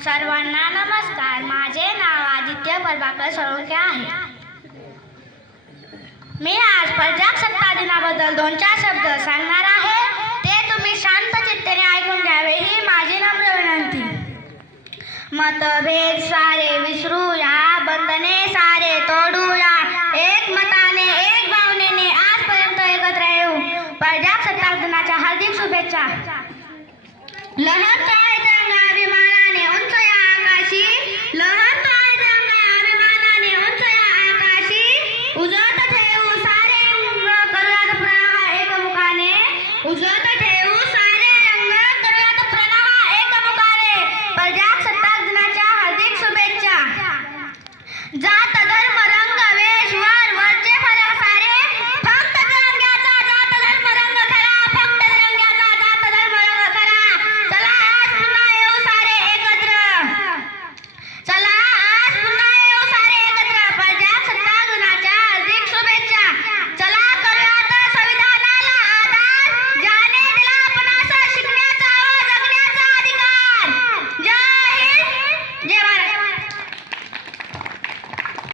सर्वांना नमस्कार. माझे नाव आदित्य प्रभाकर सोळंके आहे. मी आज प्रजासत्ताक दिनाबद्दल 2-4 शब्द सांगणार आहे. ते तुम्ही शांत चित्तेने ऐकून घ्यावे ही माझी नम्र विनंती. मतभेद सारे विसरूया, बंधने सारे तोडूया, एक मताने एक भावनेने आजपर्यंत एकत्र येऊ. प्रजासत्ताक दिनाच्या हार्दिक शुभेच्छा. लहरतोय तिरंगा अभिमानाने उंच या आकाशी, लहरतोय तिरंगा अभिमानाने उंच या आकाशी, उजळत ठेवू सारे रंग करूयात प्रणव एकमुखाने, उजळत ठेवू सारे रंग करूयात प्रणव एकमुखाने. प्रजासत्ताक दिनाच्या हार्दिक शुभेच्छा. जात धर्म